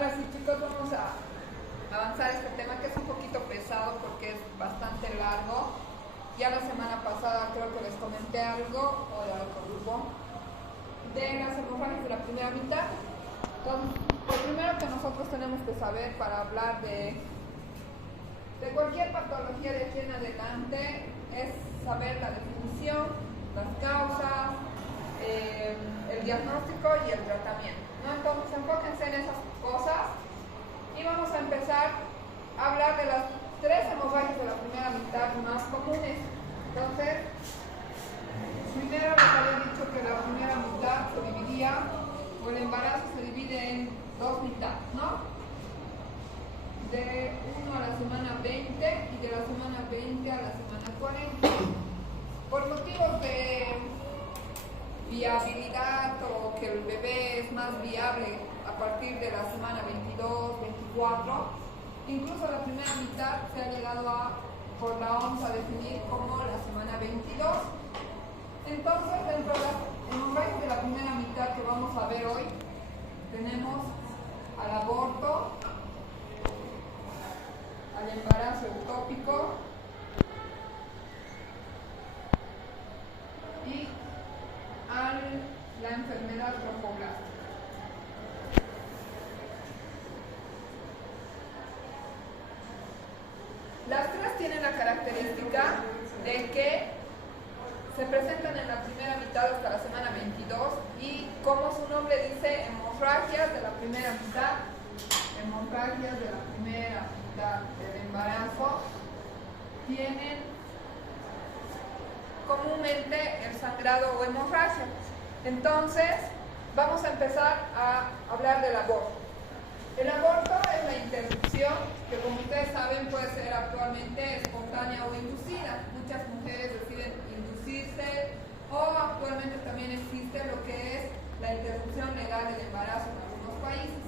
Ahora sí, chicos, vamos a avanzar este tema que es un poquito pesado porque es bastante largo. Ya la semana pasada creo que les comenté algo, o de otro grupo, de las hemorragias de la primera mitad. Entonces, lo primero que nosotros tenemos que saber para hablar de cualquier patología de aquí en adelante es saber la definición, las causas, el diagnóstico y el tratamiento, ¿no? Entonces, enfóquense en esas cosas y vamos a empezar a hablar de las tres hemorragias de la primera mitad más comunes. Entonces, primero les había dicho que la primera mitad se dividía, o el embarazo se divide en dos mitades, ¿no? De 1 a la semana 20 y de la semana 20 a la semana 40. Por motivos de viabilidad o que el bebé es más viable a partir de la semana 22, 24, incluso la primera mitad se ha llegado por la OMS a definir como la semana 22. Entonces, dentro de las hemorragias de la primera mitad que vamos a ver hoy, tenemos al aborto, al embarazo ectópico y a la enfermedad trofoblástica. Las tres tienen la característica de que se presentan en la primera mitad hasta la semana 22 y, como su nombre dice, hemorragias de la primera mitad, hemorragias de la primera mitad del embarazo, tienen comúnmente el sangrado o hemorragia. Entonces, vamos a empezar a hablar del aborto. El aborto es la interrupción que, como ustedes saben, puede ser actualmente espontánea o inducida. Muchas mujeres deciden inducirse, o actualmente también existe lo que es la interrupción legal del embarazo en algunos países.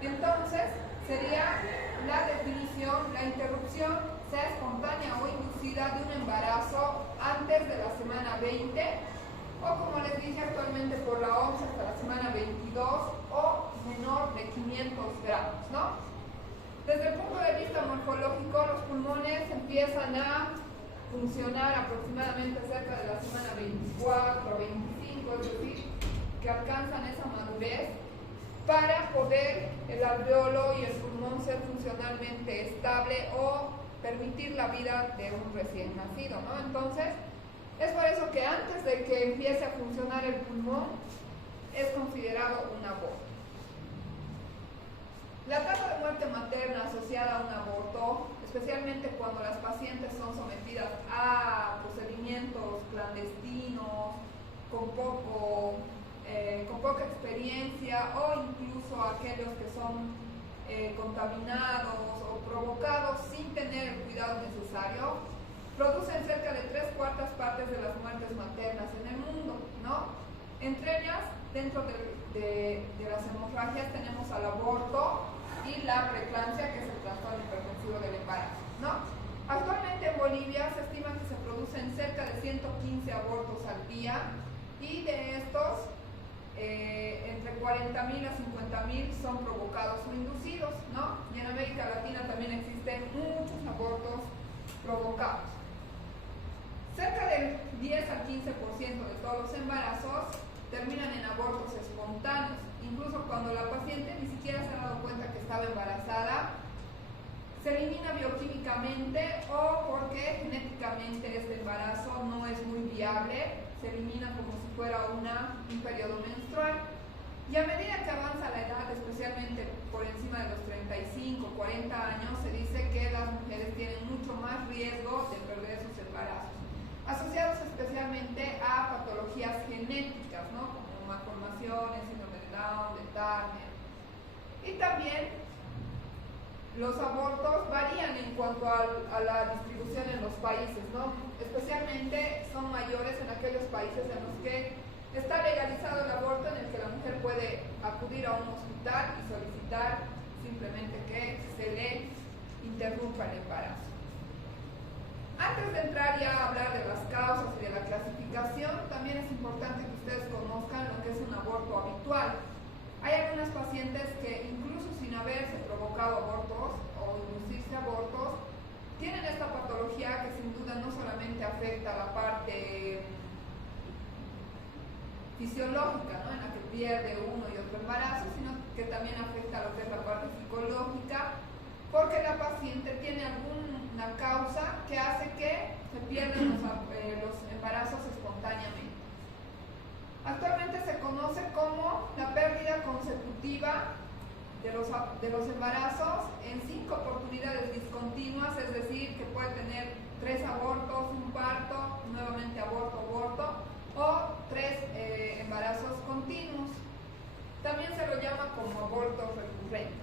Entonces, sería la definición, la interrupción, sea espontánea o inducida, de un embarazo antes de la semana 20, o, como les dije, actualmente por la OMS hasta la semana 22, o menor de 500 gramos, ¿no? Desde el punto de vista morfológico, los pulmones empiezan a funcionar aproximadamente cerca de la semana 24, 25, es decir, que alcanzan esa madurez para poder el alveolo y el pulmón ser funcionalmente estable o permitir la vida de un recién nacido, ¿no? Entonces, es por eso que antes de que empiece a funcionar el pulmón, es considerado un aborto. La tasa de muerte materna asociada a un aborto, especialmente cuando las pacientes son sometidas a procedimientos clandestinos, con poca experiencia, o incluso aquellos que son contaminados o provocados sin tener el cuidado necesario, producen cerca de 3/4 partes de las muertes maternas en el mundo, ¿no? Entre ellas, dentro de las hemorragias, tenemos al aborto y la preeclampsia, que es el trastorno hipertensivo del embarazo, ¿no? Actualmente en Bolivia se estima que se producen cerca de 115 abortos al día, y de estos, entre 40.000 a 50.000 son provocados o inducidos, ¿no? Y en América Latina también existen muchos abortos provocados. Cerca del 10 al 15% de todos los embarazos terminan en abortos espontáneos, incluso cuando la paciente ni siquiera se ha dado cuenta que estaba embarazada. Se elimina bioquímicamente o porque genéticamente este embarazo no es muy viable, se elimina como si fuera un periodo menstrual. Y a medida que avanza la edad, especialmente por encima de los 35, 40 años, se dice que las mujeres tienen mucho más riesgo de perder sus embarazos, asociados especialmente a patologías genéticas, ¿no? Como malformaciones, síndrome de Down, de Turner. Y también los abortos varían en cuanto a la distribución en los países, ¿no? Especialmente son mayores en aquellos países en los que está legalizado el aborto, en el que la mujer puede acudir a un hospital y solicitar simplemente que se le interrumpa el embarazo. Antes de entrar ya a hablar de las causas y de la clasificación, también es importante que ustedes conozcan lo que es un aborto habitual. Hay algunas pacientes que, incluso sin haber fisiológica, ¿no? En la que pierde uno y otro embarazo, sino que también afecta a lo que es la parte psicológica, porque la paciente tiene alguna causa que hace que se pierdan los embarazos espontáneamente. Actualmente se conoce como la pérdida consecutiva de los embarazos en 5 oportunidades discontinuas, es decir, que puede tener 3 abortos, un parto, nuevamente aborto, o 3 embarazos continuos. También se lo llama como aborto recurrente.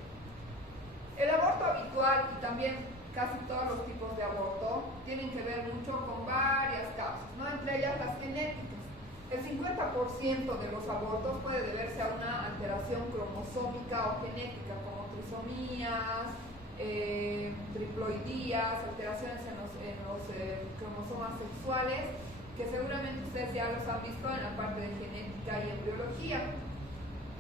El aborto habitual y también casi todos los tipos de aborto tienen que ver mucho con varias causas, ¿no? Entre ellas las genéticas. El 50% de los abortos puede deberse a una alteración cromosómica o genética, como trisomías, triploidías, alteraciones en los cromosomas sexuales, que seguramente ustedes ya los han visto en la parte de genética y embriología.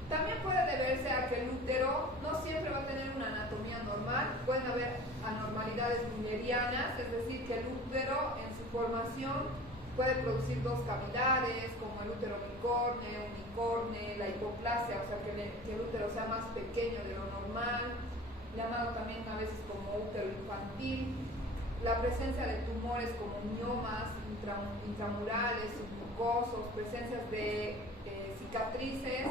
También puede deberse a que el útero no siempre va a tener una anatomía normal, pueden haber anormalidades müllerianas, es decir, que el útero en su formación puede producir 2 cavidades, como el útero bicorne, unicorne, la hipoplasia, o sea, que el útero sea más pequeño de lo normal, llamado también a veces como útero infantil, la presencia de tumores como miomas intramurales, submucosos, presencias de cicatrices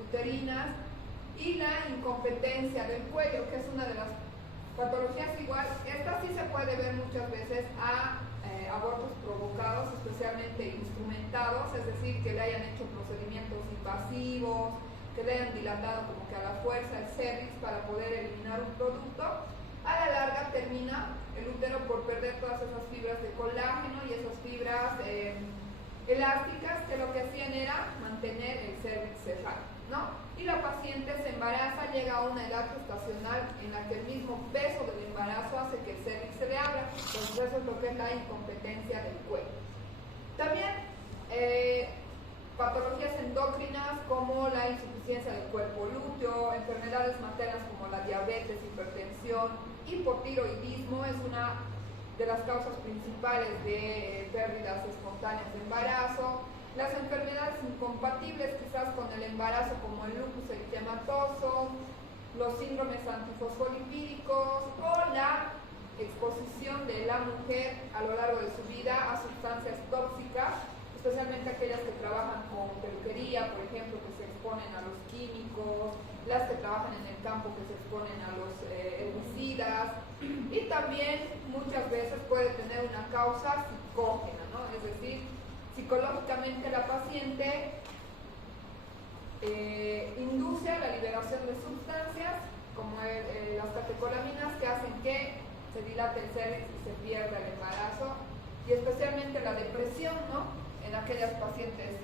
uterinas y la incompetencia del cuello, que es una de las patologías igual. Esta sí se puede ver muchas veces a abortos provocados, especialmente instrumentados, es decir, que le hayan hecho procedimientos invasivos, que le hayan dilatado como que a la fuerza el cervix para poder eliminar un producto. A la larga termina el útero por perder todas esas fibras de colágeno y esas fibras elásticas, que lo que hacían era mantener el cervix cerrado, ¿no? Y la paciente se embaraza, llega a una edad gestacional en la que el mismo peso del embarazo hace que el cervix se le abra. Entonces eso es lo que es la incompetencia del cuello. También patologías endocrinas como la insuficiencia del cuerpo lúteo, enfermedades maternas como la diabetes, hipertensión, hipotiroidismo es una de las causas principales de pérdidas espontáneas de embarazo. Las enfermedades incompatibles quizás con el embarazo como el lupus eritematoso, los síndromes antifosfolipídicos o la exposición de la mujer a lo largo de su vida a sustancias tóxicas, especialmente aquellas que trabajan con peluquería, por ejemplo, que se exponen a los químicos, las que trabajan en el campo que se exponen a los herbicidas, y también muchas veces puede tener una causa psicógena, ¿no? Es decir, psicológicamente la paciente induce a la liberación de sustancias como las catecolaminas, que hacen que se dilate el cervix y se pierda el embarazo, y especialmente la depresión, ¿no? En aquellas pacientes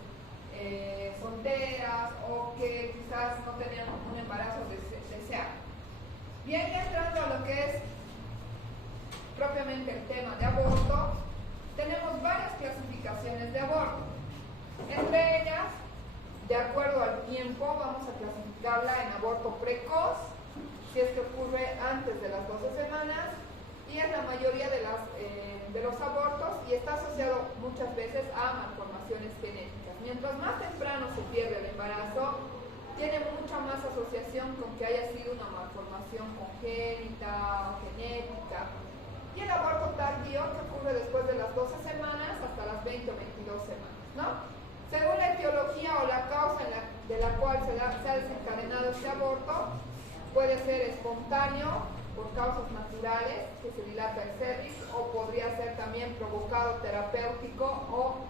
solteras o que quizás no tenían un embarazo deseado. Bien, ya entrando a lo que es propiamente el tema de aborto, tenemos varias clasificaciones de aborto. Entre ellas, de acuerdo al tiempo, vamos a clasificarla en aborto precoz, si es que ocurre antes de las 12 semanas, y es la mayoría de los abortos, y está asociado muchas veces a malformaciones genéticas. Mientras más temprano se pierde el embarazo, tiene mucha más asociación con que haya sido una malformación congénita o genética. Y el aborto tardío, que ocurre después de las 12 semanas hasta las 20 o 22 semanas, ¿no? Según la etiología o la causa de la cual se ha desencadenado este aborto, puede ser espontáneo, por causas naturales, que se dilata el cervix, o podría ser también provocado terapéutico o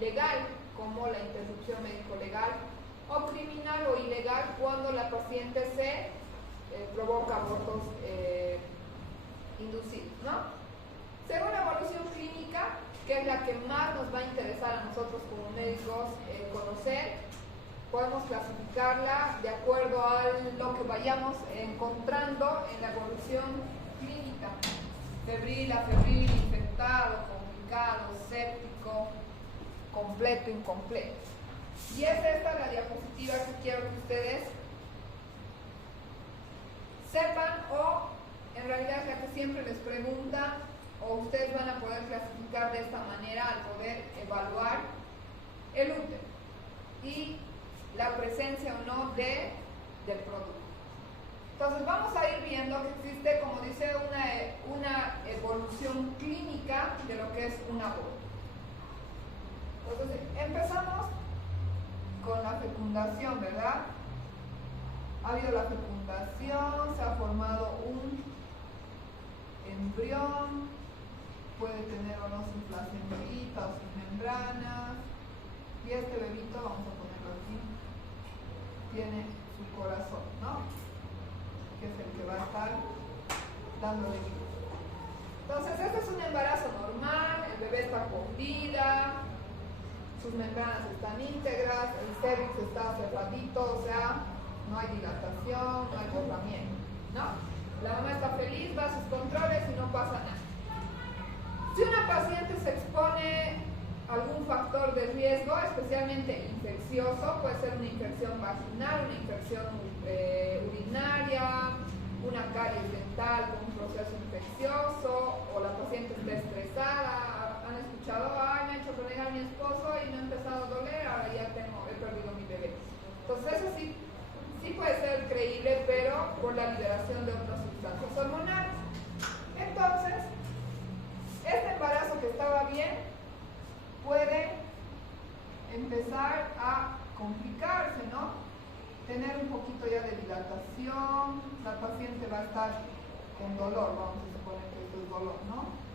legal, como la interrupción médico-legal, o criminal o ilegal cuando la paciente se provoca abortos inducidos, ¿no? Según la evolución clínica, que es la que más nos va a interesar a nosotros como médicos conocer, podemos clasificarla de acuerdo a lo que vayamos encontrando en la evolución clínica: febril, afebril, infectado, complicado, séptico, completo, incompleto. Y es esta la diapositiva que quiero que ustedes sepan, o en realidad es la que siempre les preguntan, o ustedes van a poder clasificar de esta manera al poder evaluar el útero. y la presencia o no del producto. Entonces vamos a ir viendo que existe, como dice, una evolución clínica de lo que es un aborto. Entonces empezamos con la fecundación, ¿verdad? Ha habido la fecundación, se ha formado un embrión, puede tener o no su placentita o sus membranas, y este bebito, vamos a ponerlo aquí, tiene su corazón, ¿no? Que es el que va a estar dándole vida. Entonces, este es un embarazo normal, el bebé está con vida, sus membranas están íntegras, el cervix está cerradito, o sea, no hay dilatación, no hay borramiento, ¿no? La mamá está feliz, va a sus controles y no pasa nada. Si una paciente se expone a algún factor de riesgo, especialmente infeccioso, puede ser una infección vaginal, una infección urinaria, una caries dental con un proceso infeccioso, o la paciente está estresada, han escuchado, ay, me ha hecho renegar a mi esposo y me ha empezado a doler, ahora ya he perdido mi bebé. Entonces eso sí puede ser creíble, pero por la liberación de otras sustancias hormonales. Entonces, este embarazo que estaba bien puede empezar a complicarse, ¿no? Tener un poquito ya de dilatación, la paciente va a estar con dolor, vamos a suponer que esto es dolor, ¿no?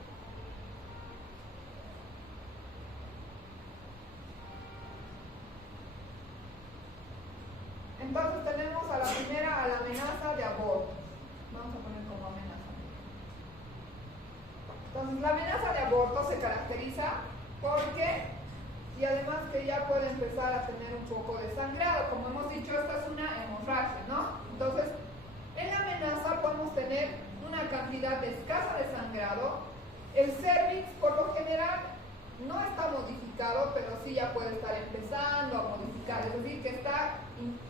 Entonces tenemos a la primera, a la amenaza de aborto. Vamos a poner como amenaza. Entonces la amenaza de aborto se caracteriza porque, y además que ya puede empezar a tener un poco de sangrado. Como hemos dicho, esta es una hemorragia, ¿no? Entonces, en la amenaza podemos tener una cantidad escasa de sangrado. El cervix, por lo general, no está modificado, pero sí ya puede estar empezando a modificar, es decir, que está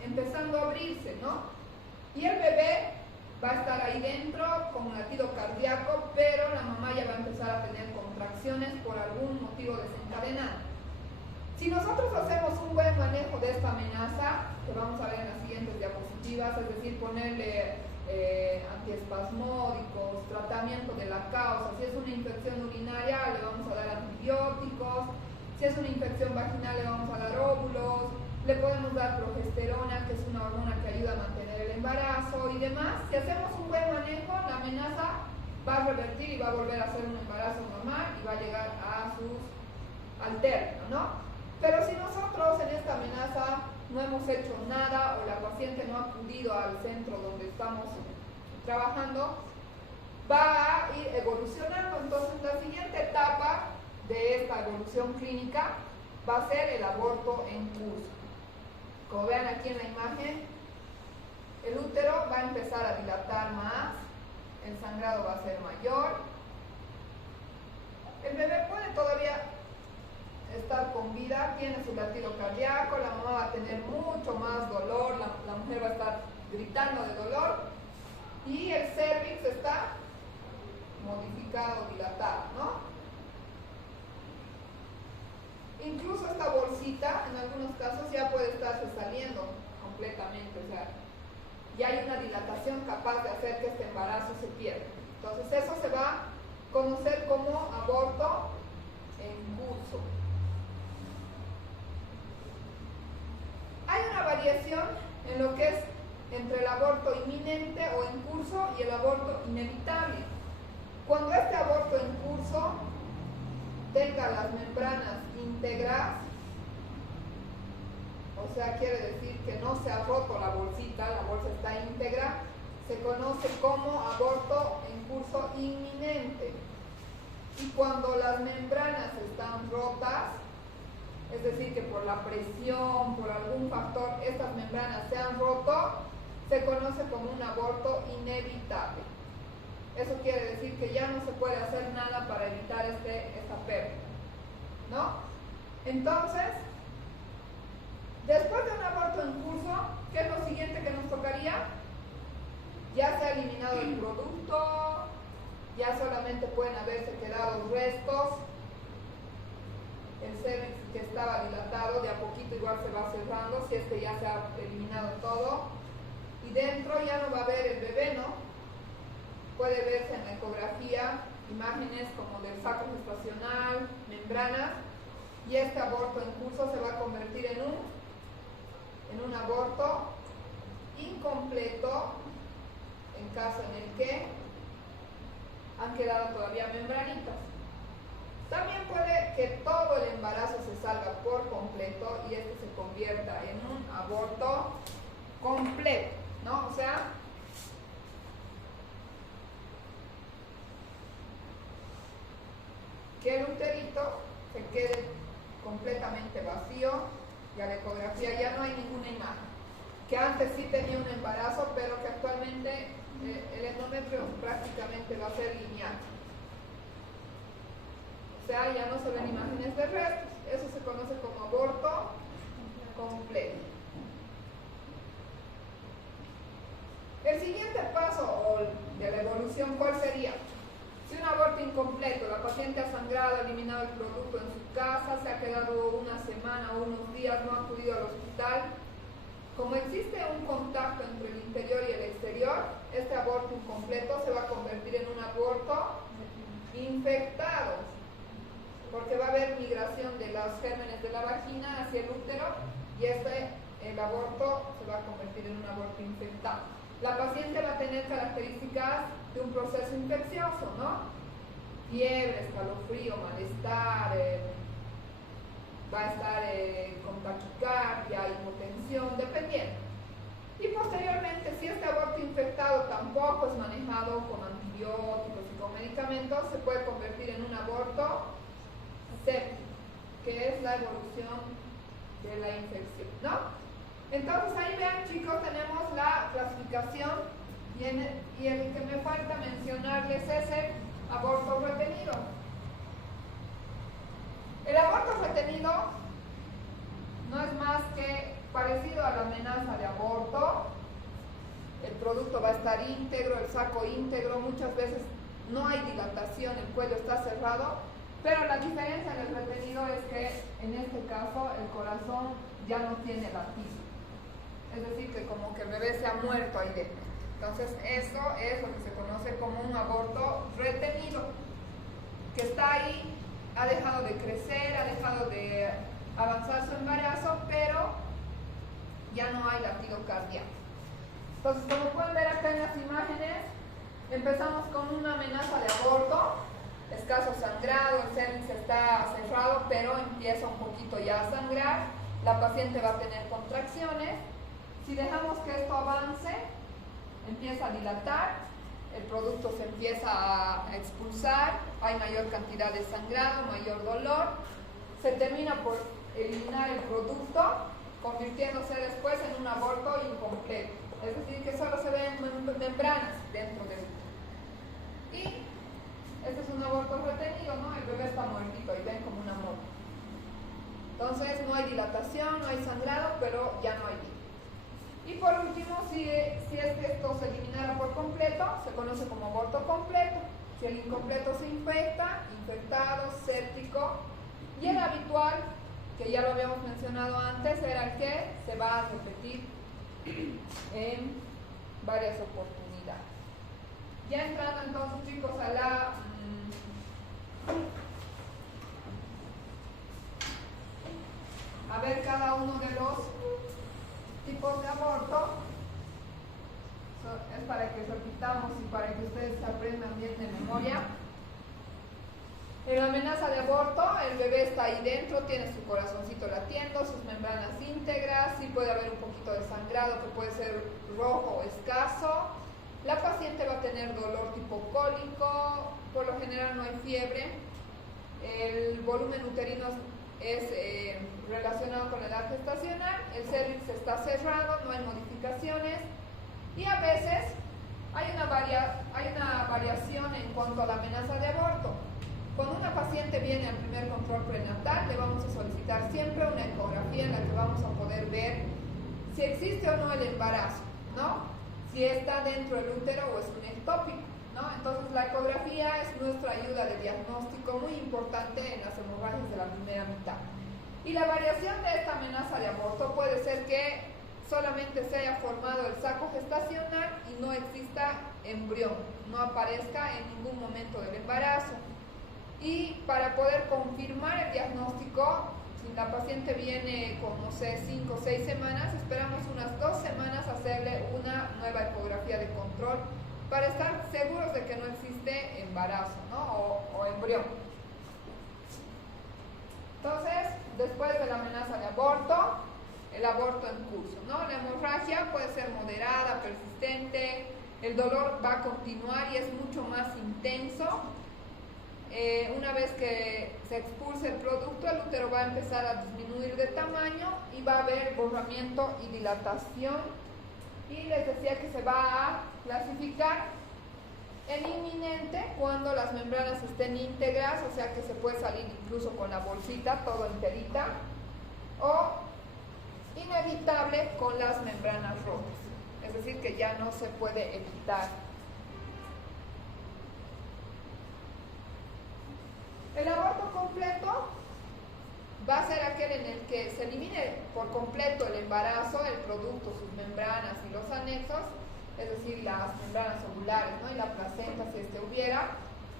empezando a abrirse, ¿no? Y el bebé va a estar ahí dentro con un latido cardíaco, pero la mamá ya va a empezar a tener contracciones por algún motivo desencadenado. Si nosotros hacemos un buen manejo de esta amenaza, que vamos a ver en las siguientes diapositivas, es decir, ponerle antiespasmódicos, tratamiento de la causa, si es una infección urinaria le vamos a dar antibióticos, si es una infección vaginal le vamos a dar óvulos, le podemos dar progesterona, que es una hormona que ayuda a mantener el embarazo y demás. Si hacemos un buen manejo, la amenaza va a revertir y va a volver a ser un embarazo normal y va a llegar al término, ¿no? Pero si nosotros en esta amenaza no hemos hecho nada o la paciente no ha acudido al centro donde estamos trabajando, va a ir evolucionando. Entonces la siguiente etapa de esta evolución clínica va a ser el aborto en curso. Como vean aquí en la imagen, el útero va a empezar a dilatar más, el sangrado va a ser mayor, el bebé puede todavía estar con vida, tiene su latido cardíaco, la mamá va a tener mucho más dolor, la mujer va a estar gritando de dolor y el cervix está modificado, dilatado, ¿no? Incluso esta bolsita en algunos casos ya puede estarse saliendo completamente, o sea, ya hay una dilatación capaz de hacer que este embarazo se pierda. Entonces eso se va a conocer como aborto en curso. Hay una variación en lo que es entre el aborto inminente o en curso y el aborto inevitable. Cuando este aborto en curso tenga las membranas íntegras, o sea, quiere decir que no se ha roto la bolsita, la bolsa está íntegra, se conoce como aborto en curso inminente. Y cuando las membranas están rotas, es decir, que por la presión, por algún factor, estas membranas se han roto, se conoce como un aborto inevitable. Eso quiere decir que ya no se puede hacer nada para evitar esta pérdida, ¿no? Entonces, después de un aborto en curso, ¿qué es lo siguiente que nos tocaría? Ya se ha eliminado el producto, ya solamente pueden haberse quedado restos, el cervix que estaba dilatado de a poquito igual se va cerrando si es que ya se ha eliminado todo. Y dentro ya no va a haber el bebé, ¿no? Puede verse en la ecografía imágenes como del saco gestacional, membranas, y este aborto en curso se va a convertir en un aborto incompleto en caso en el que han quedado todavía membranitas. También puede que todo el embarazo se salga por completo y este se convierta en un aborto completo, ¿no? O sea, que el uterito se quede completamente vacío y a la ecografía ya no hay ninguna imagen. Que antes sí tenía un embarazo, pero que actualmente el endometrio prácticamente va a ser lineal. O sea, ya no se ven imágenes de restos. Eso se conoce como aborto completo. El siguiente paso de la evolución, ¿cuál sería? Si un aborto incompleto, la paciente ha sangrado, ha eliminado el producto en su casa, se ha quedado una semana o unos días, no ha acudido al hospital. Como existe un contacto entre el interior y el exterior, este aborto incompleto se va a convertir en un aborto infectado, porque va a haber migración de los gérmenes de la vagina hacia el útero y el aborto se va a convertir en un aborto infectado. La paciente va a tener características de un proceso infeccioso, ¿no? Fiebre, escalofrío, malestar, va a estar con taquicardia, hipotensión, dependiendo. Y posteriormente, si este aborto infectado tampoco es manejado con antibióticos y con medicamentos, se puede convertir en un aborto séptico, que es la evolución de la infección, ¿no? Entonces ahí vean, chicos, tenemos la clasificación y el que me falta mencionarles es el aborto retenido. El aborto retenido no es más que parecido a la amenaza de aborto. El producto va a estar íntegro, el saco íntegro, muchas veces no hay dilatación, el cuello está cerrado, pero la diferencia en el retenido es que en este caso el corazón ya no tiene latido. Es decir, que como que el bebé se ha muerto ahí dentro. Entonces, eso es lo que se conoce como un aborto retenido, que está ahí, ha dejado de crecer, ha dejado de avanzar su embarazo, pero ya no hay latido cardíaco. Entonces, como pueden ver acá en las imágenes, empezamos con una amenaza de aborto, escaso sangrado, el cervix está cerrado, pero empieza un poquito ya a sangrar, la paciente va a tener contracciones. Si dejamos que esto avance, empieza a dilatar, el producto se empieza a expulsar, hay mayor cantidad de sangrado, mayor dolor, se termina por eliminar el producto, convirtiéndose después en un aborto incompleto, es decir, que solo se ven membranas dentro del útero. Y este es un aborto retenido, ¿no? El bebé está muertito y ven como una moto. Entonces no hay dilatación, no hay sangrado, pero ya no hay vida. Y por último, si es que esto se eliminara por completo, se conoce como aborto completo. Si el incompleto se infecta, infectado, séptico. Y el habitual, que ya lo habíamos mencionado antes, era el que se va a repetir en varias oportunidades. Ya entrando entonces, chicos, a ver cada uno de los tipos de aborto. Es para que repitamos y para que ustedes se aprendan bien de memoria. En la amenaza de aborto, el bebé está ahí dentro, tiene su corazoncito latiendo, sus membranas íntegras, sí puede haber un poquito de sangrado que puede ser rojo o escaso. La paciente va a tener dolor tipo cólico, por lo general no hay fiebre. El volumen uterino es relacionado con la edad gestacional, el cervix está cerrado, no hay modificaciones y a veces hay una variación en cuanto a la amenaza de aborto. Cuando una paciente viene al primer control prenatal, le vamos a solicitar siempre una ecografía en la que vamos a poder ver si existe o no el embarazo, ¿no? Si está dentro del útero o es un ectópico, ¿no? Entonces la ecografía es nuestra ayuda de diagnóstico muy importante en las hemorragias de la primera mitad. Y la variación de esta amenaza de aborto solamente se haya formado el saco gestacional y no exista embrión, no aparezca en ningún momento del embarazo. Y para poder confirmar el diagnóstico, si la paciente viene con, no sé, 5 o 6 semanas, esperamos unas 2 semanas hacerle una nueva ecografía de control para estar seguros de que no existe embarazo, ¿no? o embrión. Entonces, después de la amenaza de aborto, el aborto en curso, ¿no? La hemorragia puede ser moderada, persistente, el dolor va a continuar y es mucho más intenso. Una vez que se expulse el producto, el útero va a empezar a disminuir de tamaño y va a haber borramiento y dilatación. Y les decía que se va a clasificar en inminente cuando las membranas estén íntegras, o sea que se puede salir incluso con la bolsita, todo enterita, o inevitable con las membranas rotas, es decir, que ya no se puede evitar. El aborto completo va a ser aquel en el que se elimine por completo el embarazo, el producto, sus membranas y los anexos, es decir, las membranas ovulares, ¿no? Y la placenta si hubiera.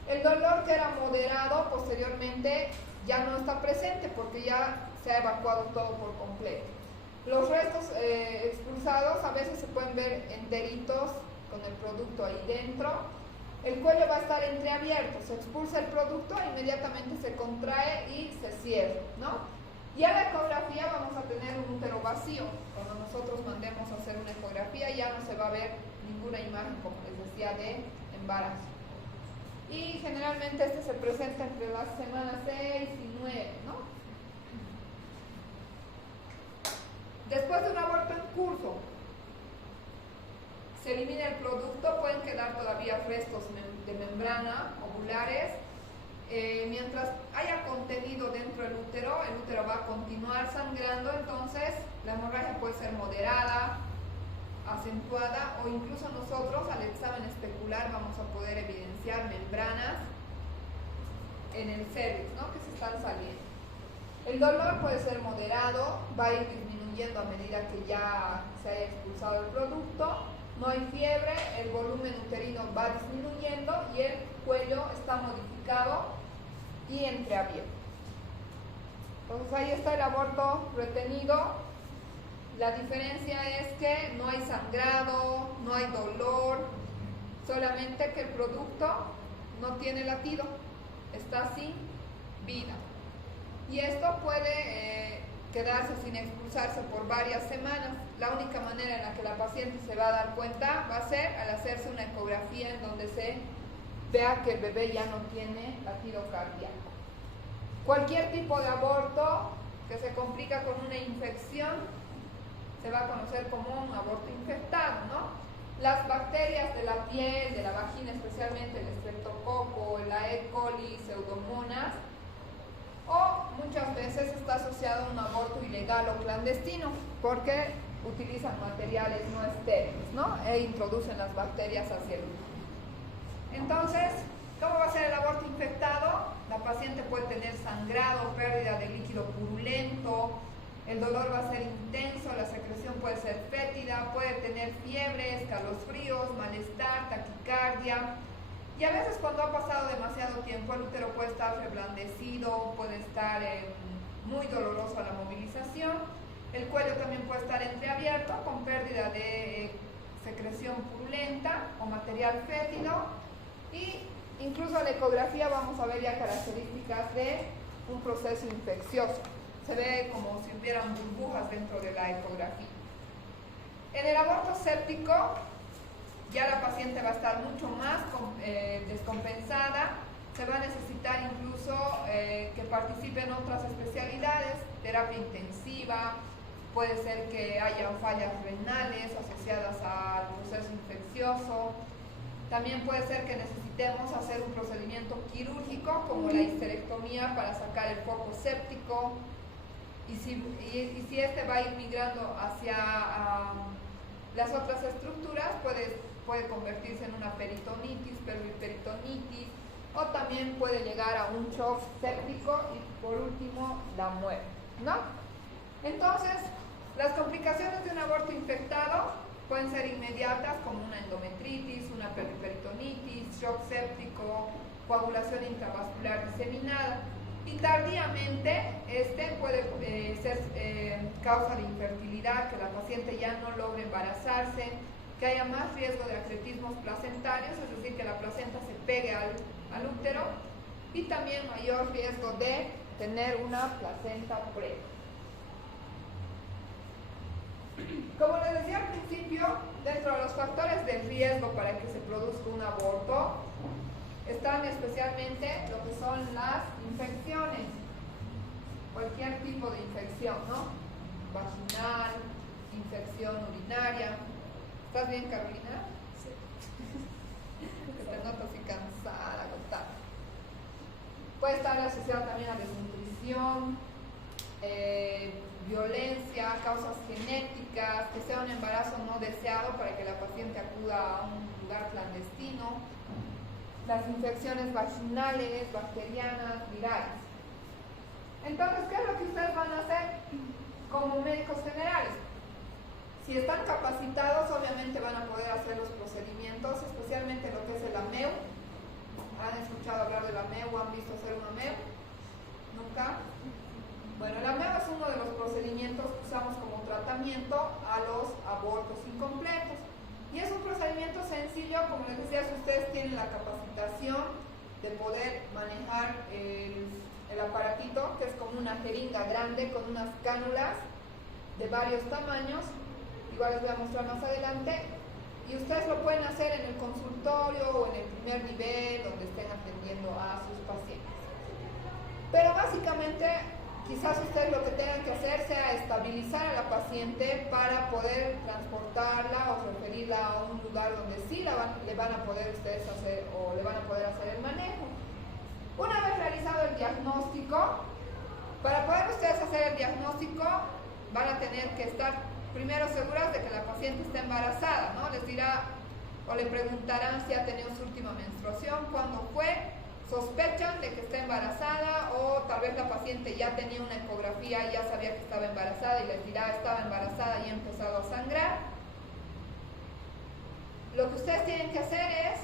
El dolor que era moderado posteriormente ya no está presente porque ya se ha evacuado todo por completo. Los restos expulsados a veces se pueden ver enteritos con el producto ahí dentro. El cuello va a estar entreabierto, se expulsa el producto, inmediatamente se contrae y se cierra, ¿no? Y a la ecografía vamos a tener un útero vacío. Cuando nosotros mandemos a hacer una ecografía ya no se va a ver ninguna imagen, como les decía, de embarazo. Y generalmente este se presenta entre las semanas 6 y 9, ¿no? Después de un aborto en curso, se elimina el producto, pueden quedar todavía restos de membrana ovulares. Mientras haya contenido dentro del útero, el útero va a continuar sangrando, entonces la hemorragia puede ser moderada, acentuada, o incluso nosotros al examen especular vamos a poder evidenciar membranas en el cervix, ¿no? Que se están saliendo. El dolor puede ser moderado, va a ir disminuyendo a medida que ya se haya expulsado el producto. No hay fiebre, el volumen uterino va disminuyendo y el cuello está modificado y entreabierto. Entonces ahí está el aborto retenido. La diferencia es que no hay sangrado, no hay dolor, solamente que el producto no tiene latido, está sin vida. Y esto puede quedarse sin expulsarse por varias semanas. La única manera en la que la paciente se va a dar cuenta va a ser al hacerse una ecografía en donde se vea que el bebé ya no tiene latido cardíaco. Cualquier tipo de aborto que se complica con una infección se va a conocer como un aborto infectado, ¿no? Las bacterias de la piel, de la vagina, especialmente el estreptococo, la E. coli, pseudomonas, o muchas veces está asociado a un aborto ilegal o clandestino, porque utilizan materiales no estériles, ¿no? E introducen las bacterias hacia el útero. Entonces, ¿cómo va a ser el aborto infectado? La paciente puede tener sangrado, pérdida de líquido purulento, el dolor va a ser intenso, la secreción puede ser fétida, puede tener fiebre, escalofríos, malestar, taquicardia. Y a veces cuando ha pasado demasiado tiempo el útero puede estar reblandecido, puede estar muy doloroso a la movilización. El cuello también puede estar entreabierto con pérdida de secreción purulenta o material fétido. Y incluso a la ecografía vamos a ver ya características de un proceso infeccioso. Se ve como si hubieran burbujas dentro de la ecografía. En el aborto séptico ya la paciente va a estar mucho más descompensada, se va a necesitar incluso que participe en otras especialidades, terapia intensiva, puede ser que haya fallas renales asociadas al proceso infeccioso, también puede ser que necesitemos hacer un procedimiento quirúrgico como la histerectomía para sacar el foco séptico, y si este va a ir migrando hacia las otras estructuras, puede convertirse en una peritonitis, periperitonitis, o también puede llegar a un shock séptico y por último la muerte, ¿no? Entonces, Las complicaciones de un aborto infectado pueden ser inmediatas, como una endometritis, una periperitonitis, shock séptico, coagulación intravascular diseminada. Y tardíamente, puede ser causa de infertilidad, que la paciente ya no logre embarazarse, que haya más riesgo de acretismos placentarios, es decir, que la placenta se pegue al útero, y también mayor riesgo de tener una placenta previa. Como les decía al principio, dentro de los factores de riesgo para que se produzca un aborto, están especialmente lo que son las infecciones, cualquier tipo de infección, ¿no? Vaginal, infección urinaria. ¿Estás bien, Carolina? Sí. Que te noto así cansada, agotada. Puede estar asociado también a desnutrición, violencia, causas genéticas, que sea un embarazo no deseado para que la paciente acuda a un lugar clandestino, las infecciones vaginales, bacterianas, virales. Entonces, ¿qué es lo que ustedes van a hacer como médicos generales? Si están capacitados, obviamente van a poder hacer los procedimientos, especialmente lo que es el AMEU. ¿Han escuchado hablar del AMEU o han visto hacer un AMEU? ¿Nunca? Bueno, el AMEU es uno de los procedimientos que usamos como tratamiento a los abortos incompletos. Y es un procedimiento sencillo, como les decía, si ustedes tienen la capacitación de poder manejar el aparatito, que es como una jeringa grande con unas cánulas de varios tamaños, igual les voy a mostrar más adelante, y ustedes lo pueden hacer en el consultorio o en el primer nivel donde estén atendiendo a sus pacientes. Pero básicamente, quizás ustedes lo que tengan que hacer sea estabilizar a la paciente para poder transportarla o referirla a un lugar donde sí le van a poder ustedes hacer o le van a poder hacer el manejo. Una vez realizado el diagnóstico, para poder ustedes hacer el diagnóstico van a tener que estar primero seguras de que la paciente está embarazada, ¿no? Les dirá o le preguntarán si ha tenido su última menstruación, cuándo fue, sospechan de que está embarazada o tal vez la paciente ya tenía una ecografía y ya sabía que estaba embarazada y les dirá estaba embarazada y ha empezado a sangrar. Lo que ustedes tienen que hacer es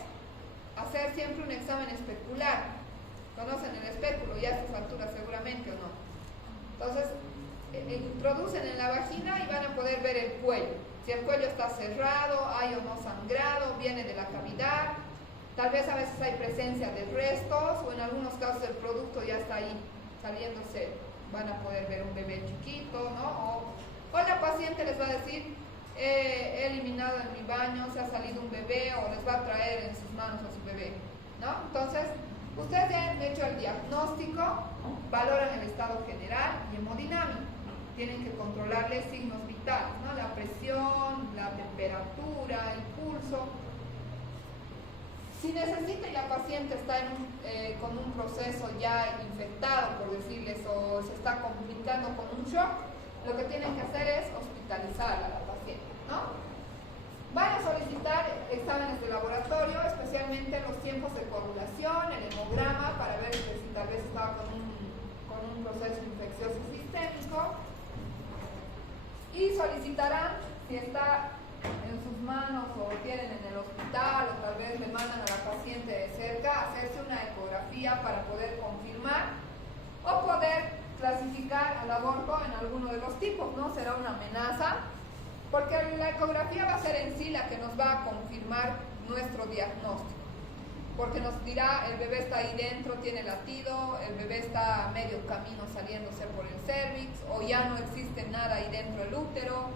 hacer siempre un examen especular. ¿Conocen el espéculo ya a estas alturas seguramente o no? Entonces, introducen en la vagina y van a poder ver el cuello. Si el cuello está cerrado, hay o no sangrado, viene de la cavidad. Tal vez a veces hay presencia de restos o en algunos casos el producto ya está ahí saliéndose. Van a poder ver un bebé chiquito, ¿no? O la paciente les va a decir, he eliminado en mi baño, se ha salido un bebé o les va a traer en sus manos a su bebé, ¿no? Entonces, ustedes ya han hecho el diagnóstico, valoran el estado general y hemodinámico. Tienen que controlarle signos vitales, ¿no? La presión, la temperatura, el pulso. Si necesita y la paciente está con un proceso ya infectado, por decirles, o se está complicando con un shock, lo que tienen que hacer es hospitalizar a la paciente, ¿no? Van a solicitar exámenes de laboratorio, especialmente los tiempos de coagulación, el hemograma, para ver si tal vez estaba con un proceso infeccioso sistémico. Y solicitarán, si está en sus manos o tienen en el hospital o tal vez le mandan a la paciente de cerca, hacerse una ecografía para poder confirmar o poder clasificar al aborto en alguno de los tipos, ¿no? Será una amenaza, porque la ecografía va a ser en sí la que nos va a confirmar nuestro diagnóstico, porque nos dirá el bebé está ahí dentro, tiene latido, el bebé está a medio camino saliéndose por el cervix, o ya no existe nada ahí dentro del útero,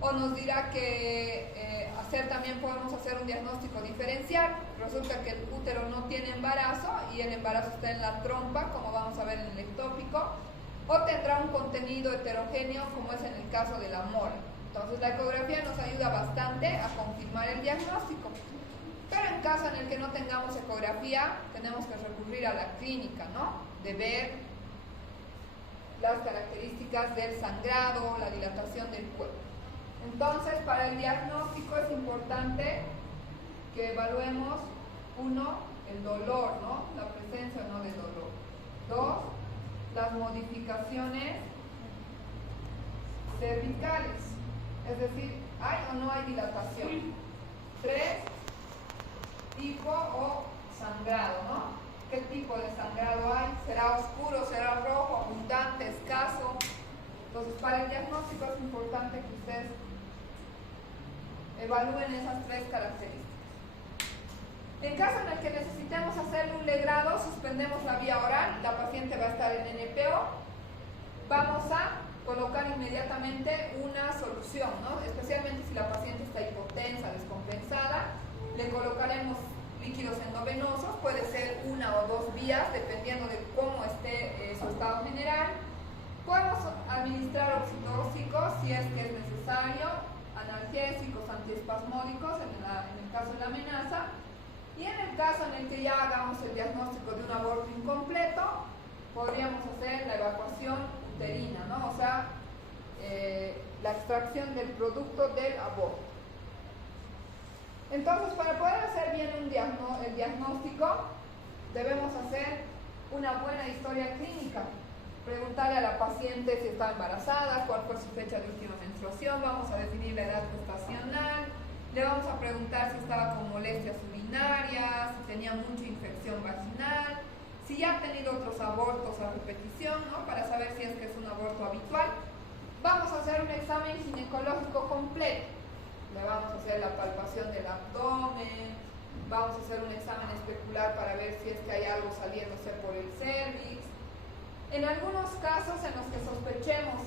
o nos dirá que también podemos hacer un diagnóstico diferencial. Resulta que el útero no tiene embarazo y el embarazo está en la trompa, como vamos a ver en el ectópico, o tendrá un contenido heterogéneo, como es en el caso de la mora. Entonces la ecografía nos ayuda bastante a confirmar el diagnóstico. Pero en caso en el que no tengamos ecografía, tenemos que recurrir a la clínica, ¿no? De ver las características del sangrado, la dilatación del cuerpo. Entonces, para el diagnóstico es importante que evaluemos, 1, el dolor, ¿no? La presencia o no de dolor. 2, las modificaciones cervicales, es decir, ¿hay o no hay dilatación? 3, hipo o sangrado, ¿no? ¿Qué tipo de sangrado hay? ¿Será oscuro, será rojo, abundante, escaso? Entonces, para el diagnóstico es importante que ustedes evalúen esas 3 características. En caso en el que necesitemos hacerle un legrado, suspendemos la vía oral, la paciente va a estar en NPO, vamos a colocar inmediatamente una solución, ¿no? Especialmente si la paciente está hipotensa, descompensada, le colocaremos líquidos endovenosos, puede ser 1 o 2 vías, dependiendo de cómo esté su estado general. Podemos administrar oxitóxicos si es que es necesario, analgésicos, antiespasmódicos en el caso de la amenaza. Y en el caso en el que ya hagamos el diagnóstico de un aborto incompleto, podríamos hacer la evacuación uterina, ¿no? O sea, la extracción del producto del aborto. Entonces, para poder hacer bien el diagnóstico, debemos hacer una buena historia clínica. Preguntarle a la paciente si está embarazada, cuál fue su fecha de última menstruación, vamos a definir la edad gestacional, le vamos a preguntar si estaba con molestias urinarias, si tenía mucha infección vaginal, si ya ha tenido otros abortos a repetición, ¿no? Para saber si es que es un aborto habitual. Vamos a hacer un examen ginecológico completo. Le vamos a hacer la palpación del abdomen, vamos a hacer un examen especular para ver si es que hay algo saliéndose por el cervix. En algunos casos en los que sospechemos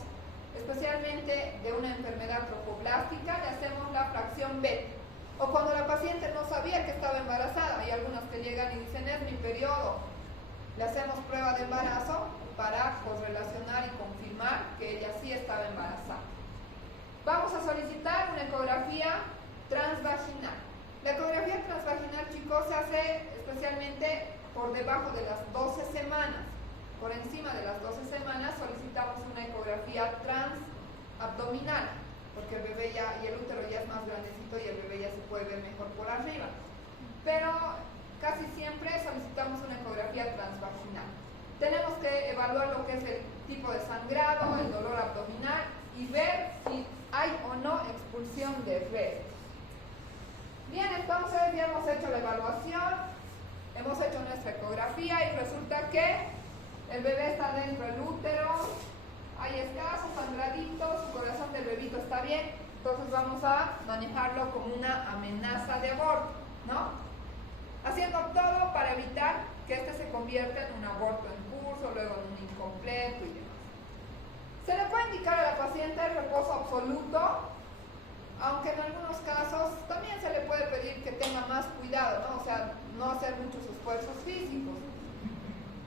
especialmente de una enfermedad trofoblástica, le hacemos la fracción beta. O cuando la paciente no sabía que estaba embarazada, hay algunas que llegan y dicen es mi periodo, le hacemos prueba de embarazo para correlacionar y confirmar que ella sí estaba embarazada. Vamos a solicitar una ecografía transvaginal. La ecografía transvaginal, chicos, se hace especialmente por debajo de las 12 semanas. Por encima de las 12 semanas solicitamos una ecografía transabdominal, porque el bebé ya, y el útero ya es más grandecito y el bebé ya se puede ver mejor por arriba. Pero casi siempre solicitamos una ecografía transvaginal. Tenemos que evaluar lo que es el tipo de sangrado, el dolor abdominal y ver si hay o no expulsión de restos. Bien, entonces ya hemos hecho la evaluación, hemos hecho nuestra ecografía y resulta que el bebé está dentro del útero, hay escasos sangraditos, su corazón del bebito está bien, entonces vamos a manejarlo como una amenaza de aborto, ¿no? Haciendo todo para evitar que este se convierta en un aborto en curso, luego en un incompleto y demás. Se le puede indicar a la paciente el reposo absoluto, aunque en algunos casos también se le puede pedir que tenga más cuidado, ¿no? O sea, no hacer muchos esfuerzos físicos.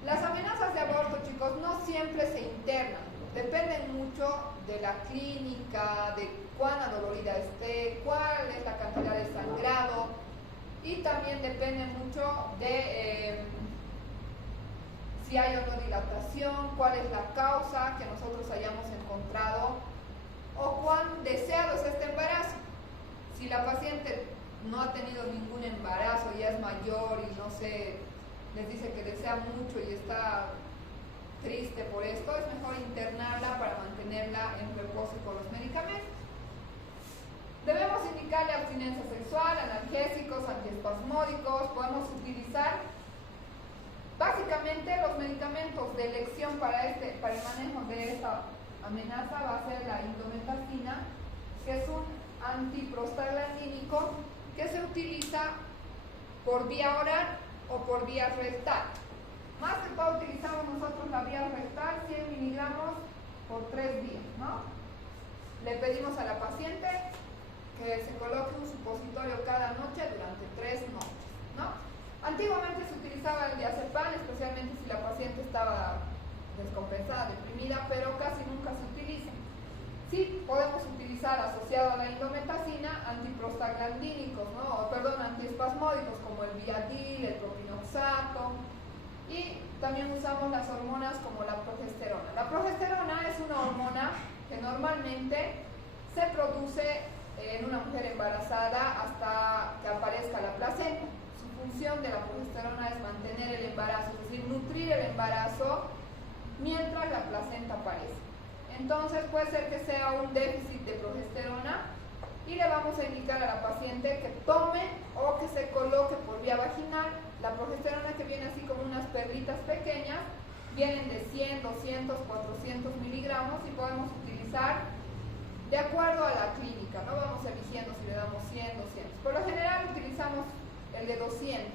Las amenazas de aborto, chicos, no siempre se internan, dependen mucho de la clínica, de cuán adolorida esté, cuál es la cantidad de sangrado y también depende mucho de si hay o no dilatación, cuál es la causa que nosotros hayamos encontrado o cuán deseado es este embarazo. Si la paciente no ha tenido ningún embarazo, ya es mayor y no sé, les dice que desea mucho y está triste por esto, es mejor internarla para mantenerla en reposo con los medicamentos. Debemos indicarle abstinencia sexual, analgésicos, antiespasmódicos. Podemos utilizar básicamente los medicamentos de elección para el manejo de esta amenaza va a ser la indometacina, que es un antiprostaglandínico que se utiliza por vía oral o por vía rectal. Más que todo utilizamos nosotros la vía rectal, 100 miligramos por 3 días, ¿no? Le pedimos a la paciente que se coloque un supositorio cada noche durante 3 noches, ¿no? Antiguamente se utilizaba el diazepam, especialmente si la paciente estaba descompensada, deprimida, pero casi nunca se utiliza. Sí podemos utilizar asociado a la indometacina antiprostaglandínicos, ¿no? Antiespasmódicos como el Viadil, el propinoxato, y también usamos las hormonas como la progesterona. La progesterona es una hormona que normalmente se produce en una mujer embarazada hasta que aparezca la placenta. Su función de la progesterona es mantener el embarazo, es decir, nutrir el embarazo mientras la placenta aparece. Entonces puede ser que sea un déficit de progesterona y le vamos a indicar a la paciente que tome o que se coloque por vía vaginal. La progesterona, que viene así como unas perlitas pequeñas, vienen de 100, 200, 400 miligramos y podemos utilizar de acuerdo a la clínica, no vamos eligiendo si le damos 100, 200. Por lo general utilizamos el de 200.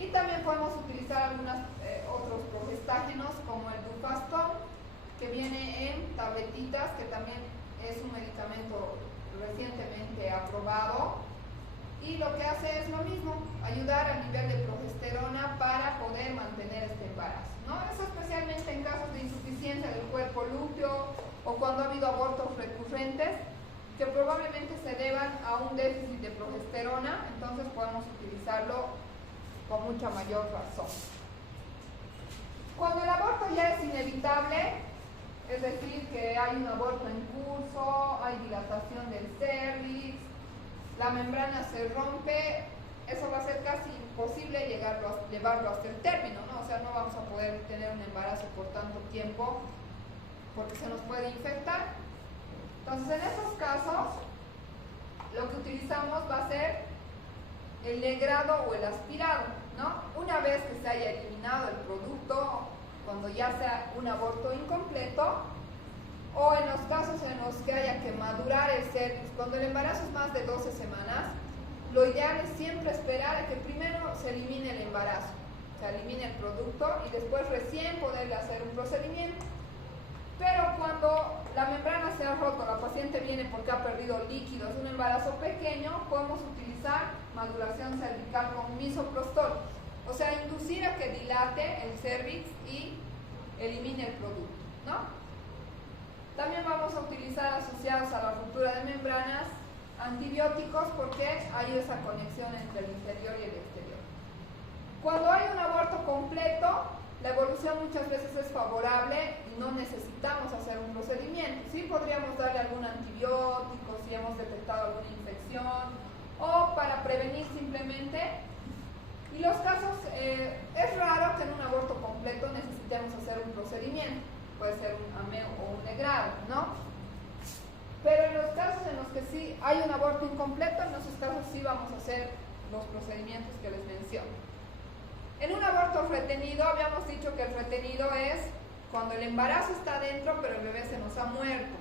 Y también podemos utilizar algunos otros progestágenos como el Dufaston, que viene en tabletitas, que también es un medicamento recientemente aprobado. Y lo que hace es lo mismo, ayudar al nivel de progesterona para poder mantener este embarazo, ¿no? Eso especialmente en casos de insuficiencia del cuerpo lúteo o cuando ha habido abortos recurrentes que probablemente se deban a un déficit de progesterona, entonces podemos utilizarlo con mucha mayor razón. Cuando el aborto ya es inevitable, es decir, que hay un aborto en curso, hay dilatación del cervix, la membrana se rompe, eso va a ser casi imposible llevarlo hasta el término, ¿no? O sea, no vamos a poder tener un embarazo por tanto tiempo porque se nos puede infectar. Entonces, en esos casos, lo que utilizamos va a ser el legrado o el aspirado, ¿no? Una vez que se haya eliminado el producto, cuando ya sea un aborto incompleto, o en los casos en los que haya que madurar el cervix, cuando el embarazo es más de 12 semanas, lo ideal es siempre esperar a que primero se elimine el embarazo, se elimine el producto y después recién poderle hacer un procedimiento. Pero cuando la membrana se ha roto, la paciente viene porque ha perdido líquidos, un embarazo pequeño, podemos utilizar maduración cervical con misoprostol, o sea, inducir a que dilate el cervix y elimine el producto, ¿no? También vamos a utilizar, asociados a la ruptura de membranas, antibióticos porque hay esa conexión entre el interior y el exterior. Cuando hay un aborto completo, la evolución muchas veces es favorable y no necesitamos hacer un procedimiento. Sí podríamos darle algún antibiótico si hemos detectado alguna infección o para prevenir simplemente. Y los casos, es raro que en un aborto completo necesitemos hacer un procedimiento. Puede ser un ameo o un legrado, ¿no? Pero en los casos en los que sí hay un aborto incompleto, en esos casos sí vamos a hacer los procedimientos que les menciono. En un aborto retenido, habíamos dicho que el retenido es cuando el embarazo está dentro, pero el bebé se nos ha muerto.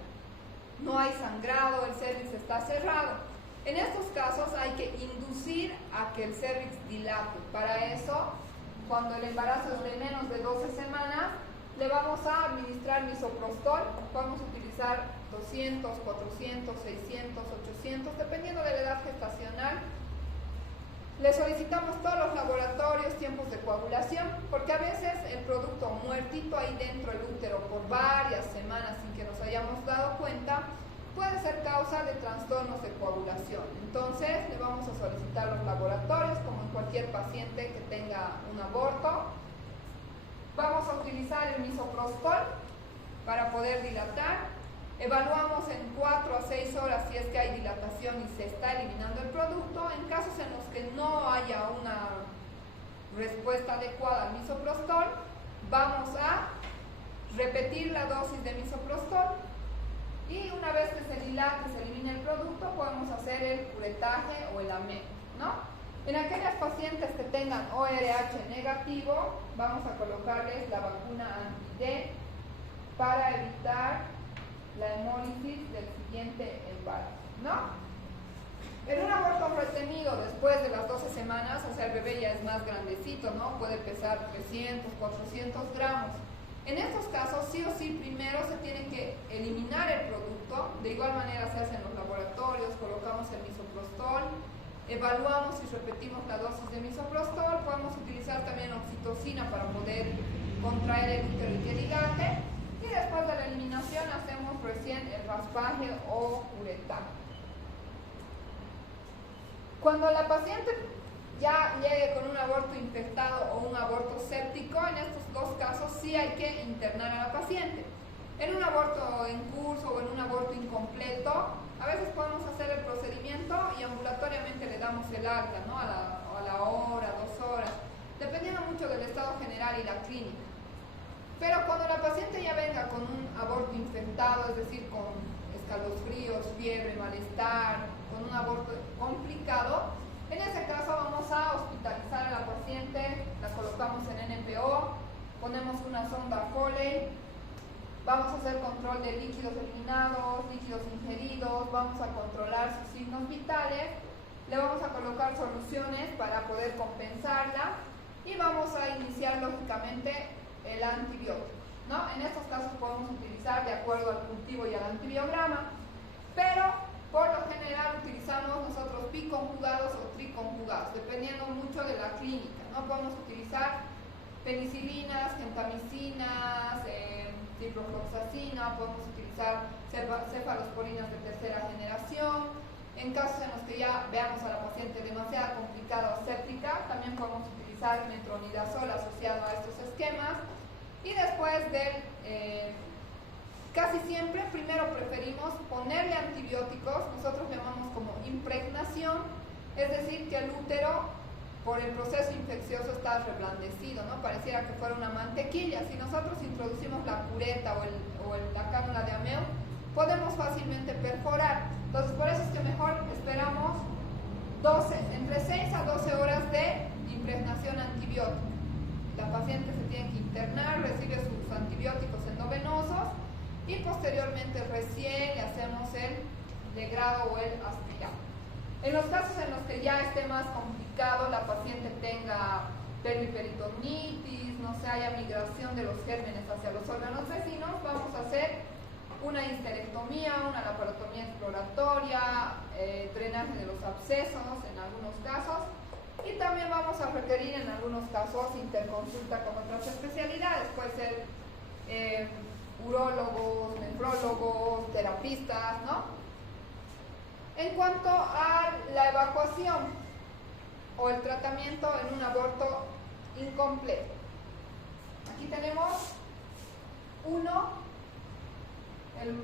No hay sangrado, el cervix está cerrado. En estos casos hay que inducir a que el cervix dilate. Para eso, cuando el embarazo es de menos de 12 semanas, le vamos a administrar misoprostol. Podemos utilizar 200, 400, 600, 800, dependiendo de la edad gestacional. Le solicitamos todos los laboratorios, tiempos de coagulación, porque a veces el producto muertito ahí dentro del útero por varias semanas sin que nos hayamos dado cuenta, puede ser causa de trastornos de coagulación. Entonces le vamos a solicitar los laboratorios, como en cualquier paciente que tenga un aborto. Vamos a utilizar el misoprostol para poder dilatar. Evaluamos en 4 a 6 horas si es que hay dilatación y se está eliminando el producto. En casos en los que no haya una respuesta adecuada al misoprostol, vamos a repetir la dosis de misoprostol y una vez que se dilate, se elimine el producto, podemos hacer el curetaje o el AME, ¿no? En aquellas pacientes que tengan ORH negativo, vamos a colocarles la vacuna anti-D para evitar la hemólisis del siguiente embarazo, ¿no? En un aborto retenido después de las 12 semanas, o sea, el bebé ya es más grandecito, ¿no? Puede pesar 300, 400 gramos. En estos casos, sí o sí, primero se tiene que eliminar el producto. De igual manera se hace en los laboratorios, colocamos el misoprostol, evaluamos y repetimos la dosis de misoprostol. Podemos utilizar también oxitocina para poder contraer el útero y que dilate. Y después de la eliminación hacemos recién el raspaje o curetaje. Cuando la paciente ya llegue con un aborto infectado o un aborto séptico, en estos dos casos sí hay que internar a la paciente. En un aborto en curso o en un aborto incompleto, a veces podemos hacer el procedimiento y ambulatoriamente le damos el alta, ¿no? a la hora, 2 horas, dependiendo mucho del estado general y la clínica. Pero cuando la paciente ya venga con un aborto infectado, es decir, con escalofríos, fiebre, malestar, con un aborto complicado, en ese caso vamos a hospitalizar a la paciente, la colocamos en NPO, ponemos una sonda Foley, vamos a hacer control de líquidos eliminados, líquidos ingeridos, vamos a controlar sus signos vitales, le vamos a colocar soluciones para poder compensarla y vamos a iniciar lógicamente el antibiótico, ¿no? En estos casos podemos utilizar de acuerdo al cultivo y al antibiograma, pero por lo general utilizamos nosotros biconjugados o triconjugados, dependiendo mucho de la clínica, ¿no? Podemos utilizar penicilinas, gentamicinas, ciprofloxacina, podemos utilizar cefalosporinas de tercera generación. En casos en los que ya veamos a la paciente demasiado complicada o séptica, también podemos utilizar metronidazol asociado a estos esquemas. Y después casi siempre, primero preferimos ponerle antibióticos, nosotros llamamos como impregnación, es decir, que el útero, por el proceso infeccioso, está reblandecido, ¿no? Pareciera que fuera una mantequilla. Si nosotros introducimos la cureta o la cánula de Ameo, podemos fácilmente perforar. Entonces, por eso es que mejor esperamos entre 6 a 12 horas de impregnación antibiótica. La paciente se tiene que internar, recibe sus antibióticos endovenosos y posteriormente recién le hacemos el legrado o el aspirado. En los casos en los que ya esté más complicado, la paciente tenga periperitonitis, no se haya migración de los gérmenes hacia los órganos vecinos, vamos a hacer una histerectomía, una laparotomía exploratoria, drenaje de los abscesos en algunos casos, y también vamos a requerir en algunos casos interconsulta con otras especialidades, puede ser urólogos, nefrólogos, terapistas, ¿no? En cuanto a la evacuación o el tratamiento en un aborto incompleto, aquí tenemos uno, el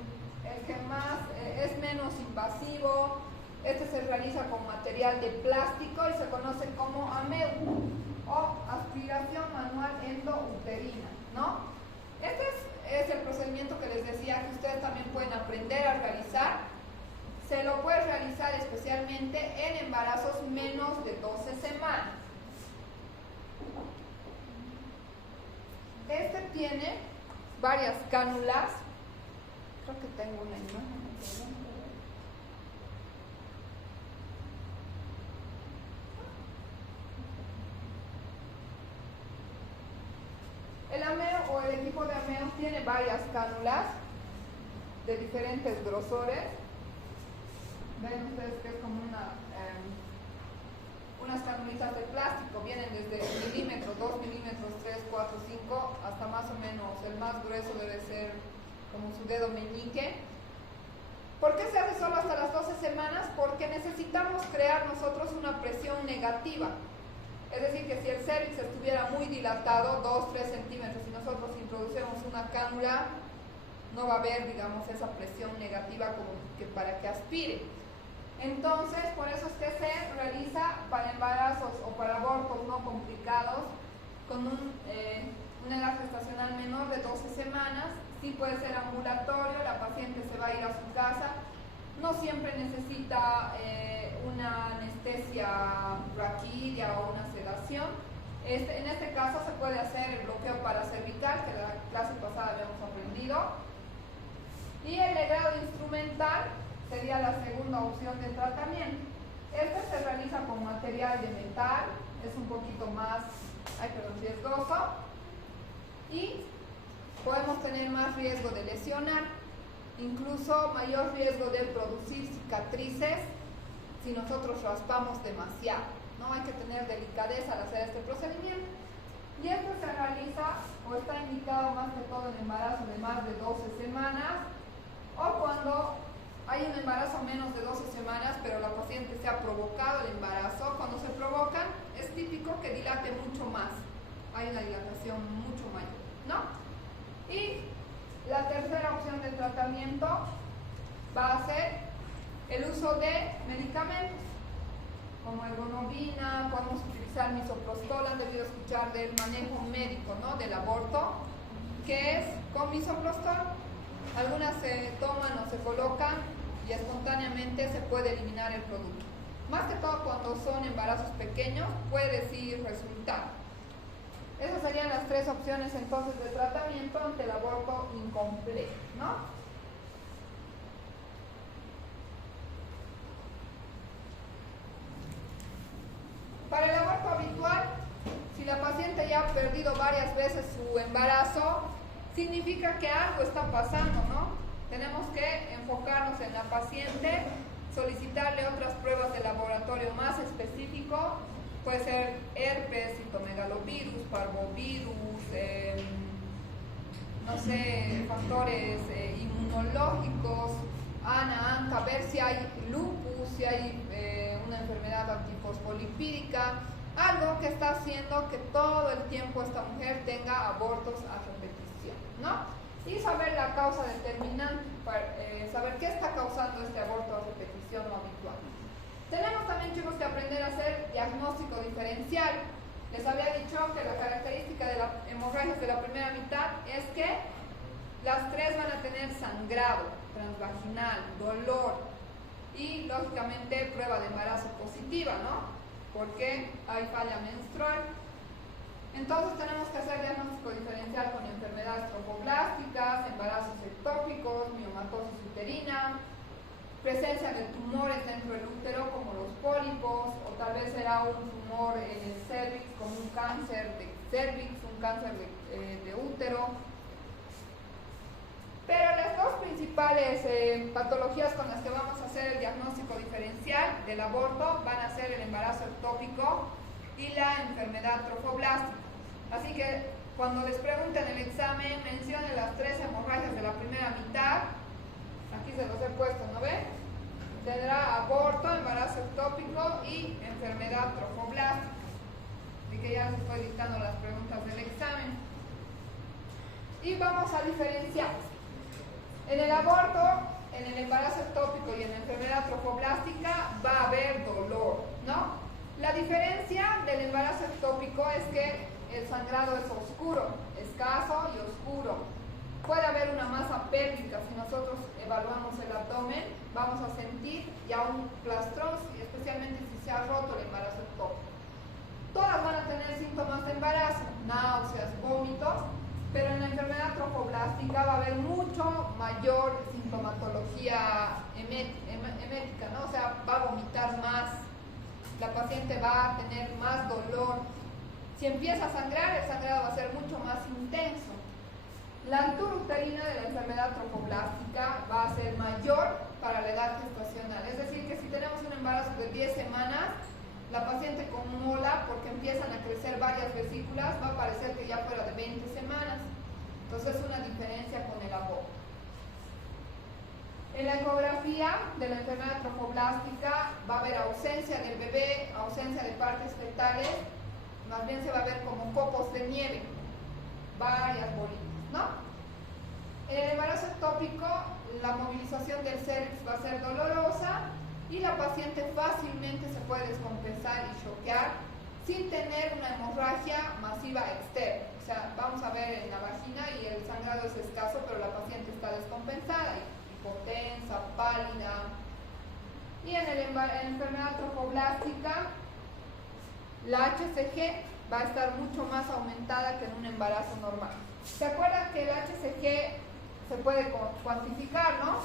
que más es menos invasivo. Este se realiza con material de plástico y se conoce como AMEU o aspiración manual endouterina, ¿no? Este es el procedimiento que les decía que ustedes también pueden aprender a realizar. Se lo puede realizar especialmente en embarazos menos de 12 semanas. Este tiene varias cánulas. Creo que tengo una imagen. El Ameo o el equipo de Ameo tiene varias cánulas de diferentes grosores. Ven ustedes que es como unas canulitas de plástico, vienen desde milímetros, 2 milímetros, 3, 4, 5, hasta más o menos, el más grueso debe ser como su dedo meñique. ¿Por qué se hace solo hasta las 12 semanas? Porque necesitamos crear nosotros una presión negativa. Es decir, que si el cervix estuviera muy dilatado, 2-3 centímetros, y nosotros introducimos una cánula, no va a haber, digamos, esa presión negativa como que para que aspire. Entonces, por eso es que se realiza para embarazos o para abortos no complicados con una edad gestacional menor de 12 semanas. Sí puede ser ambulatorio, la paciente se va a ir a su casa. No siempre necesita una anestesia raquídea o una sedación. En este caso se puede hacer el bloqueo paracervical, que la clase pasada habíamos aprendido. Y el legrado instrumental sería la segunda opción de tratamiento. Este se realiza con material de metal, es un poquito más riesgoso y podemos tener más riesgo de lesionar, incluso mayor riesgo de producir cicatrices si nosotros raspamos demasiado, ¿no? Hay que tener delicadeza al hacer este procedimiento. Y esto se realiza o está indicado más que todo en embarazo de más de 12 semanas o cuando hay un embarazo menos de 12 semanas, pero la paciente se ha provocado el embarazo. Cuando se provocan, es típico que dilate mucho más. Hay una dilatación mucho mayor, ¿no? Y la tercera opción de tratamiento va a ser el uso de medicamentos, como ergonovina, podemos utilizar misoprostol. Han debido escuchar del manejo médico, ¿no? Del aborto, que es con misoprostol. Algunas se toman o se colocan y espontáneamente se puede eliminar el producto. Más que todo cuando son embarazos pequeños puede sí resultar. Esas serían las tres opciones entonces de tratamiento ante el aborto incompleto, ¿no? Para el aborto habitual, si la paciente ya ha perdido varias veces su embarazo, significa que algo está pasando, ¿no? Tenemos que enfocarnos en la paciente, solicitarle otras pruebas de laboratorio más específico, puede ser herpes, citomegalovirus, parvovirus, no sé, factores inmunológicos, ANA, ver si hay lupus, si hay una enfermedad antifosfolipídica, algo que está haciendo que todo el tiempo esta mujer tenga abortos a repetición, ¿no? Y saber la causa determinante, saber qué está causando este aborto a repetición no habitual. Tenemos también, chicos, que aprender a hacer diagnóstico diferencial. Les había dicho que la característica de las hemorragias de la primera mitad es que las tres van a tener sangrado transvaginal, dolor y, lógicamente, prueba de embarazo positiva, ¿no? Porque hay falla menstrual. Entonces tenemos que hacer diagnóstico diferencial con enfermedades trofoblásticas, embarazos ectópicos, miomatosis uterina, presencia de tumores dentro del útero como los pólipos, o tal vez será un tumor en el cervix como un cáncer de cervix, un cáncer de útero. Pero las dos principales patologías con las que vamos a hacer el diagnóstico diferencial del aborto van a ser el embarazo ectópico y la enfermedad trofoblástica. Así que cuando les pregunten en el examen, mencionen las tres hemorragias de la primera mitad. Aquí se los he puesto, ¿no ven? Tendrá aborto, embarazo ectópico y enfermedad trofoblástica. Así que ya les estoy dictando las preguntas del examen. Y vamos a diferenciar. En el aborto, en el embarazo ectópico y en la enfermedad trofoblástica va a haber dolor, ¿no? La diferencia del embarazo ectópico es que el sangrado es oscuro, escaso y oscuro. Puede haber una masa pélvica. Si nosotros evaluamos el abdomen, vamos a sentir ya un plastrón, especialmente si se ha roto el embarazo ectópico. Todas van a tener síntomas de embarazo, náuseas, vómitos, pero en la enfermedad trofoblástica va a haber mucho mayor sintomatología emética, ¿no? O sea, va a vomitar más, la paciente va a tener más dolor. Si empieza a sangrar, el sangrado va a ser mucho más intenso. La altura uterina de la enfermedad trofoblástica va a ser mayor para la edad gestacional. Es decir, que si tenemos un embarazo de 10 semanas, la paciente con mola, porque empiezan a crecer varias vesículas, va a parecer que ya fuera de 20 semanas. Entonces es una diferencia con el aborto. En la ecografía de la enfermedad trofoblástica va a haber ausencia del bebé, ausencia de partes fetales, más bien se va a ver como copos de nieve, varias bolitas, ¿no? En el embarazo ectópico, la movilización del cervix va a ser dolorosa y la paciente fácilmente se puede descompensar y choquear sin tener una hemorragia masiva externa. O sea, vamos a ver en la vagina y el sangrado es escaso, pero la paciente está descompensada, hipotensa, pálida. Y en la enfermedad trofoblástica, la HCG va a estar mucho más aumentada que en un embarazo normal. ¿Se acuerdan que el HCG se puede cuantificar, no?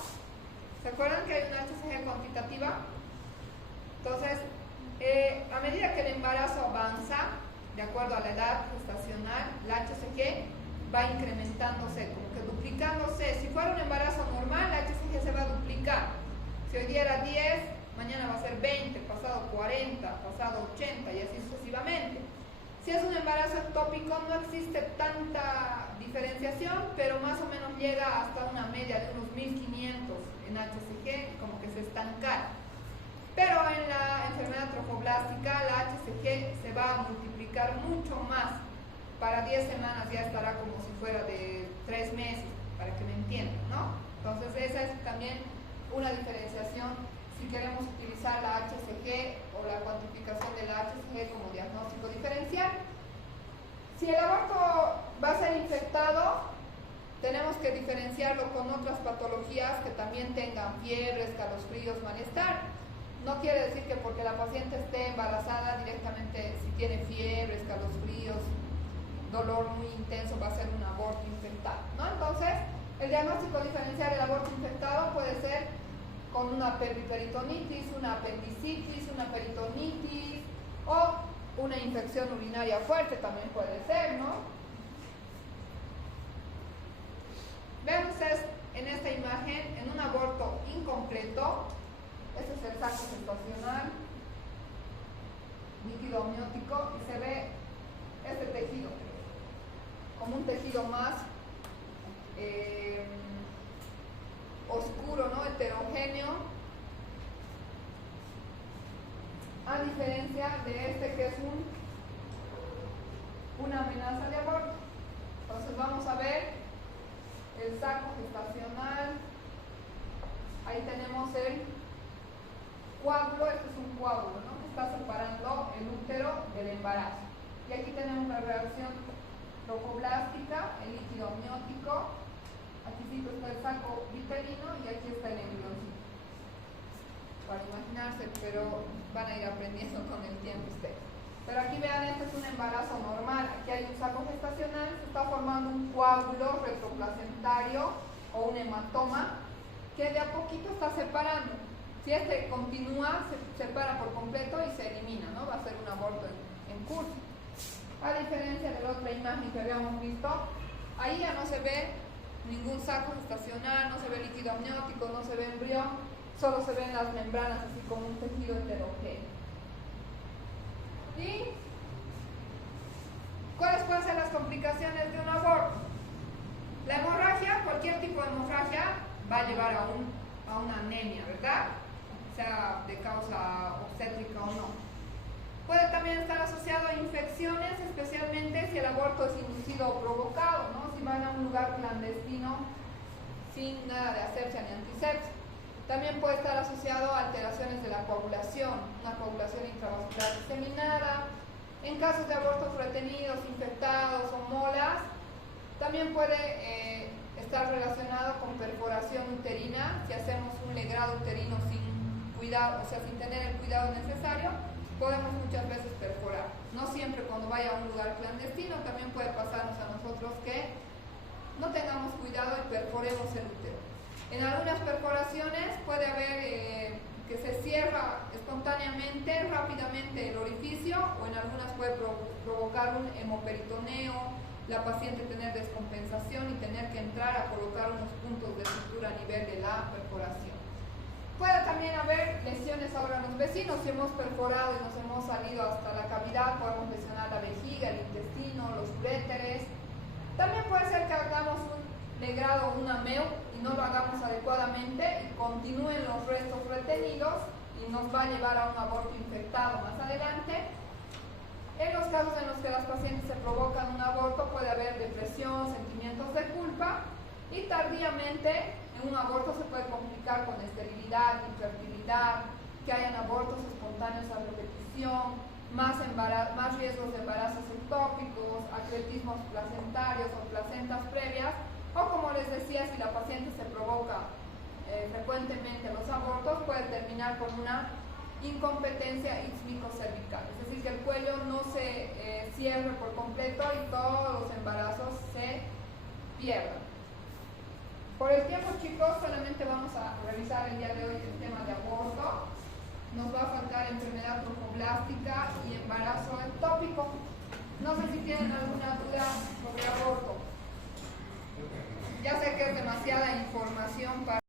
¿Se acuerdan que hay una HCG cuantitativa? Entonces, a medida que el embarazo avanza, de acuerdo a la edad gestacional, la HCG va incrementándose, como que duplicándose. Si fuera un embarazo normal, la HCG se va a duplicar. Si hoy día era 10, mañana va a ser 20, pasado 40, pasado 80 y así sucesivamente. Si es un embarazo ectópico no existe tanta diferenciación, pero más o menos llega hasta una media de unos 1500 en HCG, como que se estanca. Pero en la enfermedad trofoblástica la HCG se va a multiplicar mucho más. Para 10 semanas ya estará como si fuera de 3 meses, para que me entiendan, ¿no? Entonces esa es también una diferenciación si queremos utilizar la HCG o la cuantificación de la HCG como diagnóstico diferencial. Si el aborto va a ser infectado, tenemos que diferenciarlo con otras patologías que también tengan fiebre, escalofríos, malestar. No quiere decir que porque la paciente esté embarazada directamente, si tiene fiebre, escalofríos, dolor muy intenso, va a ser un aborto infectado, ¿no? Entonces, el diagnóstico diferencial del aborto infectado puede ser con una periperitonitis, una apendicitis, una peritonitis o una infección urinaria fuerte también puede ser, ¿no? Vean ustedes en esta imagen, en un aborto incompleto, este es el saco gestacional, líquido amniótico, y se ve este tejido como un tejido más oscuro, ¿no? Heterogéneo, a diferencia de este que es una amenaza de aborto. Entonces vamos a ver el saco gestacional, ahí tenemos el coágulo, este es un coágulo, ¿no? Está separando el útero del embarazo. Y aquí tenemos la reacción trofoblástica, el líquido amniótico, aquí está el saco vitelino y aquí está el embrioncito. Para imaginarse, pero van a ir aprendiendo con el tiempo ustedes. Pero aquí vean, este es un embarazo normal, aquí hay un saco gestacional, se está formando un coágulo retroplacentario o un hematoma que de a poquito está separando. Si este continúa, se separa por completo y se elimina, ¿no? Va a ser un aborto en curso. A diferencia de la otra imagen que habíamos visto, ahí ya no se ve ningún saco gestacional, no se ve líquido amniótico, no se ve embrión, solo se ven las membranas así como un tejido heterogéneo. ¿Y cuáles pueden ser las complicaciones de un aborto? La hemorragia, cualquier tipo de hemorragia va a llevar a una anemia, ¿verdad? Sea de causa obstétrica o no. Puede también estar asociado a infecciones, especialmente si el aborto es inducido o provocado, ¿no? Si van a un lugar clandestino sin nada de asepsia ni antisepsia. También puede estar asociado a alteraciones de la coagulación, una coagulación intravascular diseminada. En casos de abortos retenidos, infectados o molas, también puede estar relacionado con perforación uterina. Si hacemos un legrado uterino sin cuidado, o sea, sin tener el cuidado necesario, podemos muchas veces perforar. No siempre cuando vaya a un lugar clandestino, también puede pasarnos a nosotros que no tengamos cuidado y perforemos el útero. En algunas perforaciones puede haber que se cierra espontáneamente, rápidamente el orificio, o en algunas puede provocar un hemoperitoneo, la paciente tener descompensación y tener que entrar a colocar unos puntos de sutura a nivel de la perforación. Puede también haber lesiones a órganos vecinos. Si hemos perforado y nos hemos salido hasta la cavidad, podemos lesionar la vejiga, el intestino, los uréteres. También puede ser que hagamos un legrado o una MEU y no lo hagamos adecuadamente y continúen los restos retenidos y nos va a llevar a un aborto infectado más adelante. En los casos en los que las pacientes se provocan un aborto, puede haber depresión, sentimientos de culpa, y tardíamente en un aborto se puede complicar con esterilidad, infertilidad, que hayan abortos espontáneos a repetición, más riesgos de embarazos ectópicos, acretismos placentarios o placentas previas, o como les decía, si la paciente se provoca frecuentemente los abortos, puede terminar con una incompetencia ismico-cervical, es decir, que el cuello no se cierre por completo y todos los embarazos se pierdan. Por el tiempo, chicos, solamente vamos a revisar el día de hoy el tema de aborto. Nos va a faltar enfermedad trofoblástica y embarazo ectópico. No sé si tienen alguna duda sobre aborto. Ya sé que es demasiada información para